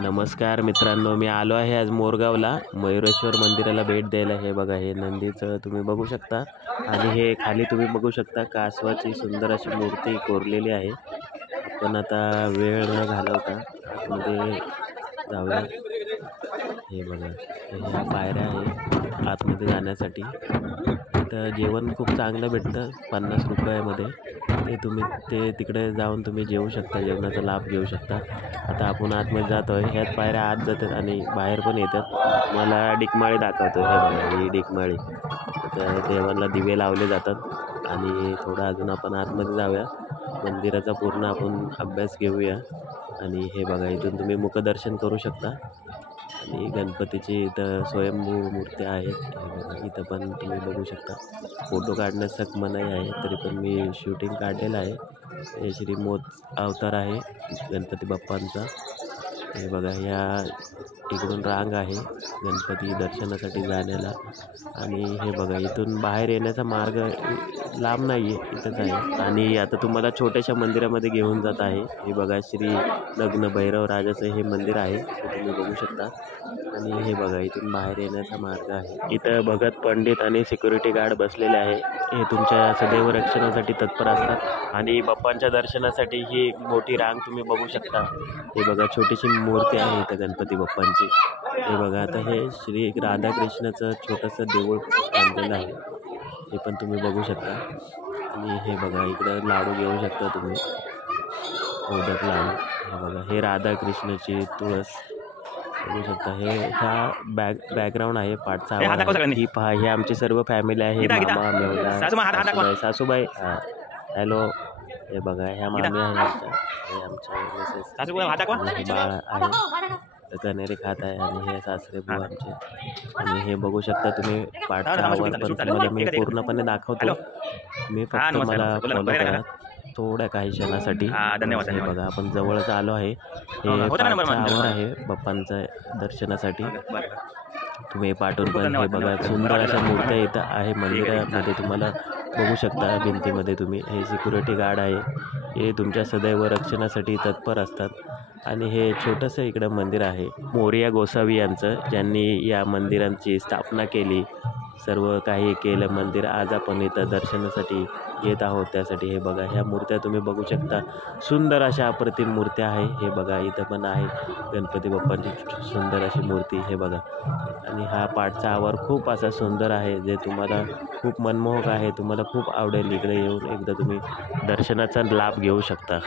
नमस्कार मित्रांनो, मी आलो आहे आज मोरगावला मयुरेश्वर मंदिराला भेट द्यायला। हे बघा, हे नंदीचं तुम्ही बघू शकता आणि हे खाली तुम्ही बघू शकता कासवाची सुंदर अशी मूर्ती कोरलेली आहे। आपण आता वेळ न घालवता आतमध्ये जाऊया। हे बघा, ह्या पायऱ्या आहे आतमध्ये जाण्यासाठी। तर जेवण खूप चांगलं भेटतं 50 रुपयामध्ये। ते तिकडे जाऊन तुम्ही जेवू शकता, जेवणाचा लाभ घेऊ शकता। आता आपण आतमध्ये जातोय, ह्याच पायऱ्या आत जातात आणि बाहेर पण येतात। मला डिकमाळी दाखवतो। हे बघा, ही डिकमाळी। तर देवाला दिवे लावले जातात आणि थोडं अजून आपण आतमध्ये जाऊया, मंदिराचा पूर्ण आपण अभ्यास घेऊया। आणि हे बघा, इथून तुम्ही मुखदर्शन करू शकता आणि गणपतीची इथं स्वयंभू मूर्ती आहेत। हे बघा, इथं पण तुम्ही बघू शकता। फोटो काढण्यास सक्त मनाई आहे, तरी पण मी शूटिंग काढलेलं आहे। हे श्री मोज अवतार आहे गणपती बाप्पांचा। हे बघा, ह्या इकडून रांग आहे गणपती दर्शनासाठी जाण्याला। आणि हे बघा, इथून बाहेर येण्याचा मार्ग लांब नाही आहे, इथंच आहे। आणि आता तुम्हाला छोट्याशा मंदिरामध्ये घेऊन जात आहे। हे बघा, श्री लग्न भैरव राजाचं हे मंदिर आहे, हे तुम्ही बघू शकता। आणि हे बघा, इथून बाहेर येण्याचा मार्ग आहे। इथं भगत पंडित आणि सिक्युरिटी गार्ड बसलेले आहे, हे तुमच्या सदैव रक्षणासाठी तत्पर असतात। आणि बाप्पांच्या दर्शनासाठी ही मोठी रांग तुम्ही बघू शकता। हे बघा, छोटीशी मूर्ती आहे इथं गणपती बाप्पांची। हे बघा, आता हे श्री राधाकृष्णाचं छोटंसं देऊळ बांधलेलं आहे, हे पण तुम्ही बघू शकता। आणि हे बघा, इकडं लाडू घेऊ शकता तुम्ही, मोदक लाडू। हे बघा, हे राधाकृष्णाची तुळस बघू शकता। ह्या बॅकग्राऊंड आहे, पाठचा आवाज आहे। ही पहा, हे आमची सर्व फॅमिली आहे। मामा, मेवला, सासूबाई, हॅलो। हे बघा, ह्या मामी आहे हे आमच्या मिसेस, बाळ आहे कनेरी खात आहे। आणि हे सासरे बुवा आमचे। आणि हे बघू शकता तुम्ही पाठचा आवाज, पण तुम्हाला मी पूर्णपणे दाखवतो। मी फक्त मला फॉलो करा थोड्या काही क्षणासाठी। हे बघा, आपण जवळच आलो आहे। हे पाठचा आवाज आहे बाप्पांच्या दर्शनासाठी। तुम्ही पाठवून पण हे बघा, सुंदर अशा मूर्त्या इथं आहे मंदिरामध्ये, तुम्हाला बघू शकता भिंतीमध्ये तुम्ही। हे सिक्युरिटी गार्ड आहे, हे तुमच्या सदैव रक्षणासाठी तत्पर असतात। आणि हे छोटंसं इकडं मंदिर आहे मोरया गोसावी यांचं, ज्यांनी या मंदिरांची स्थापना केली, सर्व काही केलं मंदिर। आज आपण इथं दर्शनासाठी येत आहोत त्यासाठी। हे बघा, ह्या मूर्त्या तुम्ही बघू शकता, सुंदर अशा अप्रतिम मूर्त्या आहे। हे बघा, इथं पण आहे गणपती बाप्पांची सुंदर अशी मूर्ती। हे बघा, आणि हा पाठचा आवार खूप असा सुंदर आहे, जे तुम्हाला खूप मनमोहक आहे, तुम्हाला खूप आवडेल। इकडे येऊन एकदा तुम्ही दर्शनाचा लाभ घेऊ शकता।